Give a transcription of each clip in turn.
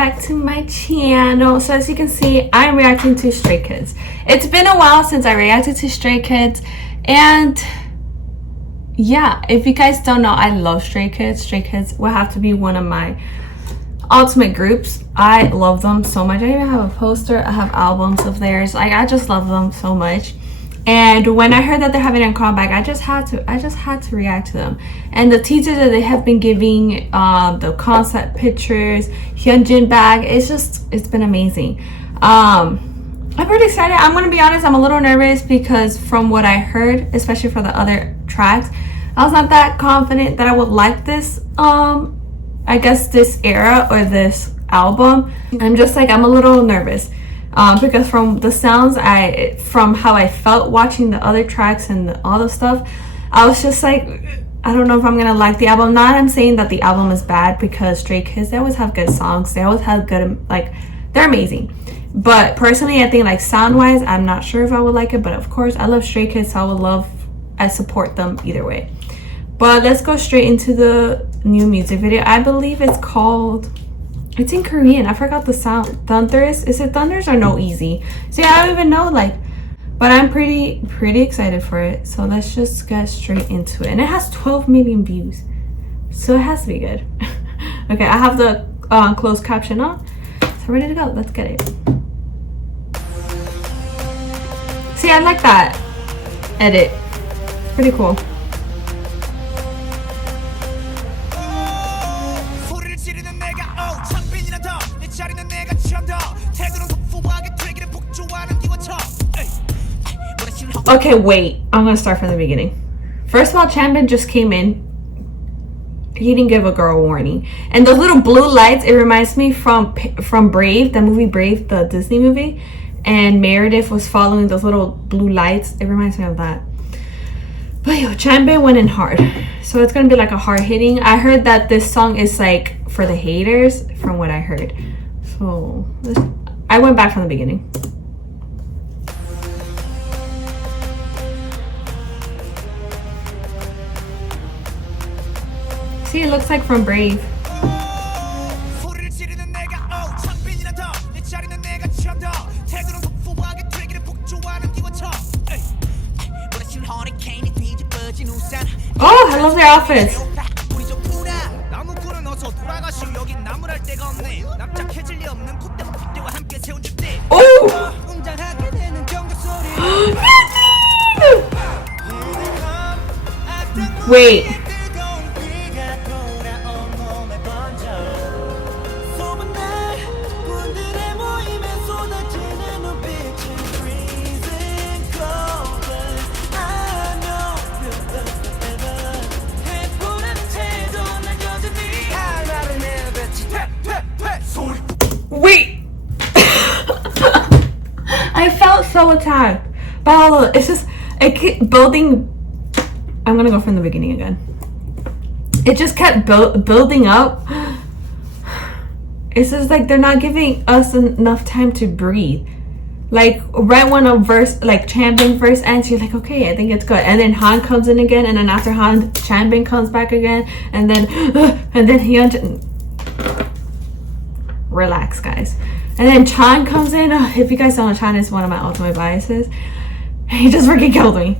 back to my channel. So as you can see, I'm reacting to Stray Kids. It's been a while since I reacted to Stray Kids, and yeah, if you guys don't know, I love Stray Kids. Stray Kids will have to be one of my ultimate groups. I love them so much. I even have a poster. I have albums of theirs. Like, I just love them so much. And when I heard that they're having a comeback, I just had to react to them. And the teasers that they have been giving, the concept pictures, Hyunjin bag, it's been amazing. I'm pretty excited. I'm gonna be honest, I'm a little nervous because from what I heard, especially for the other tracks, I was not that confident that I would like this, I guess this era or this album. I'm just like, I'm a little nervous. Because from the sounds, from how I felt watching the other tracks and all the stuff, I was just like, I don't know if I'm gonna like the album. Not I'm saying that the album is bad, because Stray Kids, they always have good songs. They always have good, like, they're amazing. But personally, I think like sound wise, I'm not sure if I would like it. But of course, I love Stray Kids, so I support them either way. But let's go straight into the new music video. I believe it's called, it's in Korean. I forgot the sound. Thunderous. Is it Thunders or No Easy? See, I don't even know, like, but I'm pretty excited for it. So let's just get straight into it. And it has 12 million views, so it has to be good. Okay, I have the closed caption on, so ready to go. Let's get it. See, I like that edit. Pretty cool. Okay, wait. I'm gonna start from the beginning. First of all, Chanbin just came in. He didn't give a girl a warning. And those little blue lights, it reminds me from Brave, the movie Brave, the Disney movie. And Meredith was following those little blue lights. It reminds me of that. But yo, Chanbin went in hard. So it's gonna be like a hard hitting. I heard that this song is like for the haters, from what I heard. So I went back from the beginning. See, it looks like from Brave. Oh, I love their outfits. Oh! Wait. Wait. I felt so attacked by all of it. It's just, it kept building. I'm gonna go from the beginning again. It just kept building up. It's just like they're not giving us enough time to breathe. Like right when a verse, like Chanbin verse ends, you're like, okay, I think it's good. And then Han comes in again, and then after Han, Chanbin comes back again, and then Hyunjin. Relax, guys. And then Chan comes in. If you guys don't know, Chan is one of my ultimate biases. He just freaking killed me.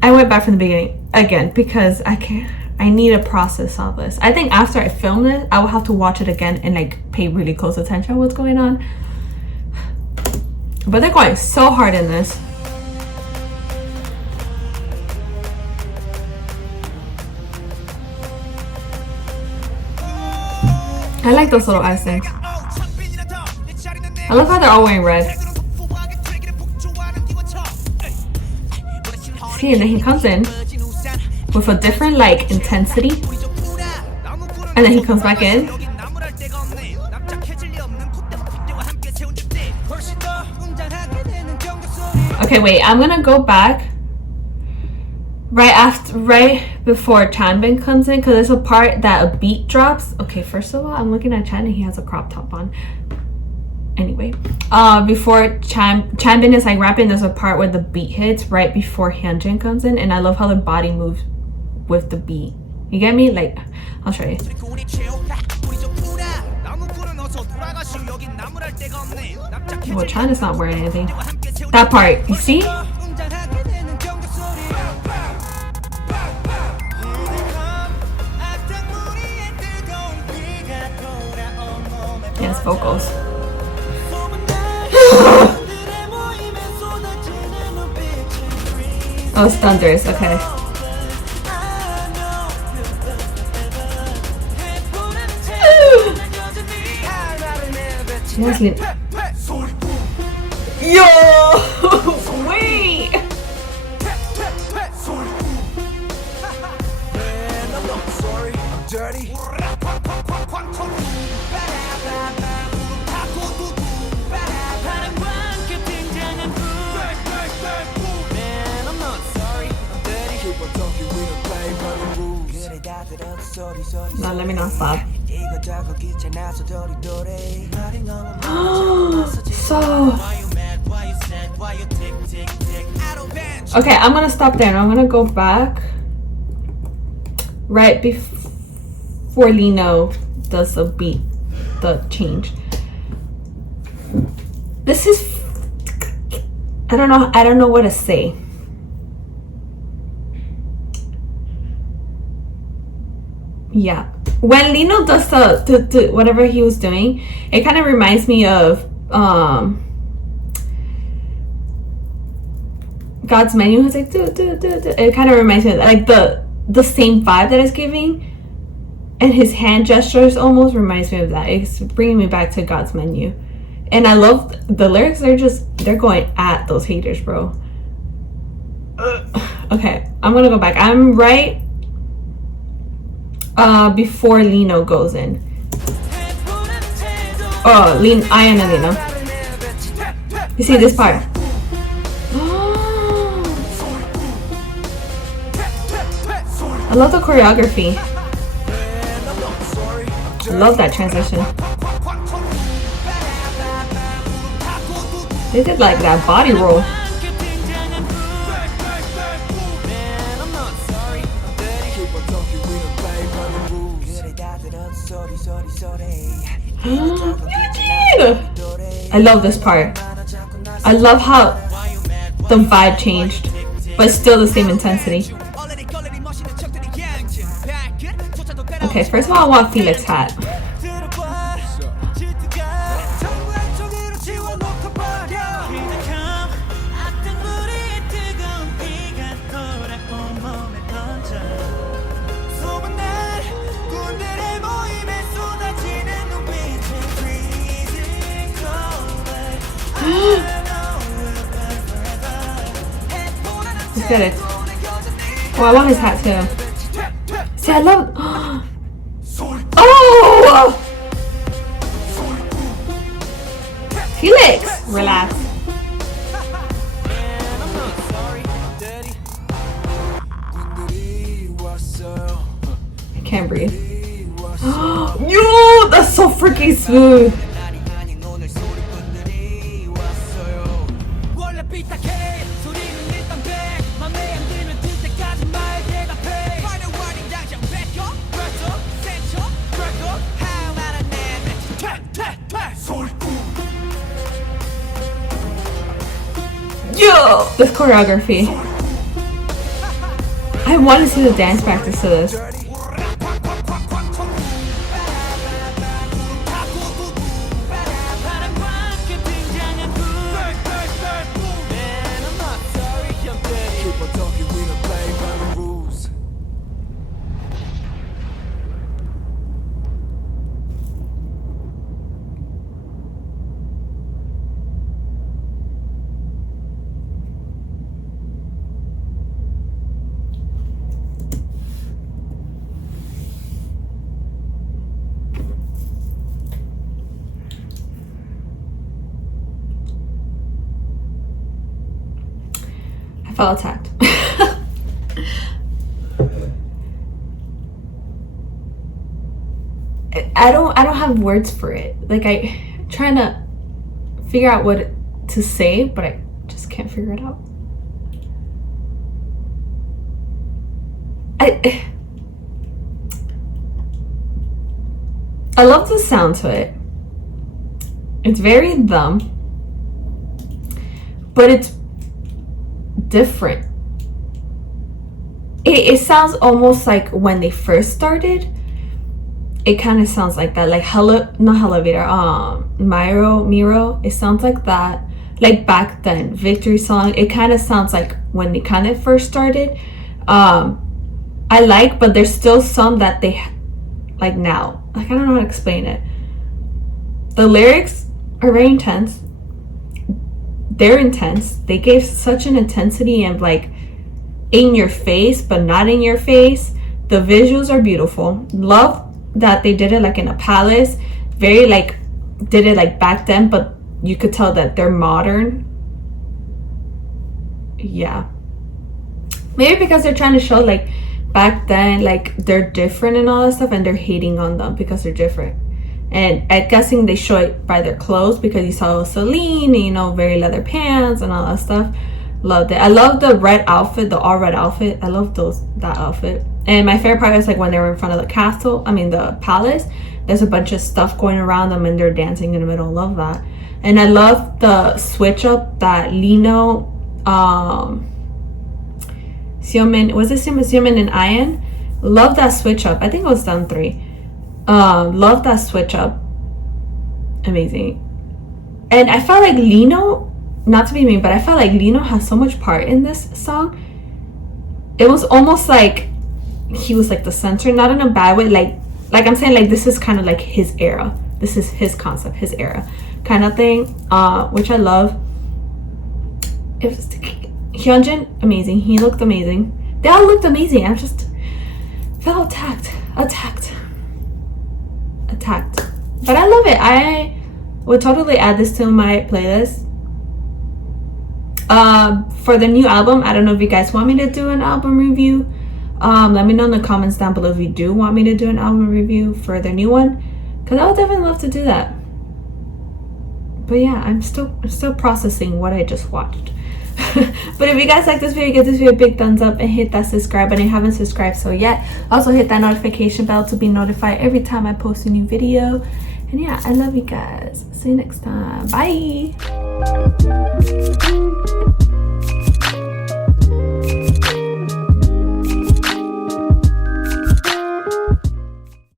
I went back from the beginning again because I need to process all this. I think after I film it, I will have to watch it again and like pay really close attention to what's going on. But they're going so hard in this. I like those little ice things. I love how they're all wearing red. See, and then he comes in with a different like intensity, and then he comes back in. Okay, wait, I'm gonna go back right before Chanbin comes in, because there's a part that a beat drops. Okay, first of all, I'm looking at Chan and he has a crop top on. Anyway, before Chanbin is like rapping, there's a part where the beat hits right before Hyunjin comes in, and I love how the body moves with the beat. You get me? Like, I'll show you. Well, China's not wearing anything. That part, you see? Yes, vocals. Oh, it's Thunderous, okay. Yo! Wait! No, let me not stop. So okay, I'm gonna stop there and I'm gonna go back right before Lino does the beat, the change. This is, I don't know what to say. Yeah, when Lino does the whatever he was doing, it kind of reminds me of God's Menu. It's like it kind of reminds me of like the same vibe that it's giving, and his hand gestures almost reminds me of that. It's bringing me back to God's Menu, and I love the lyrics. They're going at those haters, bro. Okay, I'm gonna go back. I'm right before Lino goes in. Oh, Ian and Lino. You see this part? I love the choreography. I love that transition. They did like that body roll. I love this part. I love how the vibe changed, but still the same intensity. Okay, first of all, I want Felix hat. Let's get it. Oh, I want his hat too. See, I love. Oh! Felix! Relax. I can't breathe. Yo! That's so freaking smooth. Yo! This choreography. I want to see the dance practice to this. I felt attacked. I don't have words for it. Like I'm trying to figure out what to say, but I just can't figure it out. I love the sound to it. It's very them, but it's different. It sounds almost like when they first started. It kind of sounds like that, like not Elevator, Miro. It sounds like that, like back then. Victory Song. It kind of sounds like when they kind of first started. I like, but there's still some that they like now. Like I don't know how to explain it. The lyrics are very intense. They're intense. They gave such an intensity and like in your face, but not in your face. The visuals are beautiful. Love that they did it like in a palace. Very like did it like back then, but you could tell that they're modern. Yeah. Maybe because they're trying to show like back then, like they're different and all that stuff, and they're hating on them because they're different. And I'm guessing they show it by their clothes because you saw Celine, you know, very leather pants and all that stuff. Loved it. I love the red outfit, the all red outfit. I love that outfit. And my favorite part is like when they were in front of the palace. There's a bunch of stuff going around them and they're dancing in the middle. Love that. And I love the switch up that Lino, Xiaomin and Ian. Love that switch up. I think it was down 3. Love that switch up. Amazing. And I felt like Lino, not to be mean, but I felt like Lino has so much part in this song. It was almost like he was like the center, not in a bad way. Like I'm saying, like this is kind of like his era. This is his concept, his era kind of thing, which I love. It was Hyunjin, amazing. He looked amazing. They all looked amazing. I just felt attacked. But I love it. I would totally add this to my playlist. For the new album, I don't know if you guys want me to do an album review. Let me know in the comments down below if you do want me to do an album review for their new one, because I would definitely love to do that. But yeah, I'm still processing what I just watched. But if you guys like this video, give this video a big thumbs up and hit that subscribe button if you haven't subscribed so yet. Also hit that notification bell to be notified every time I post a new video. And yeah, I love you guys. See you next time. Bye.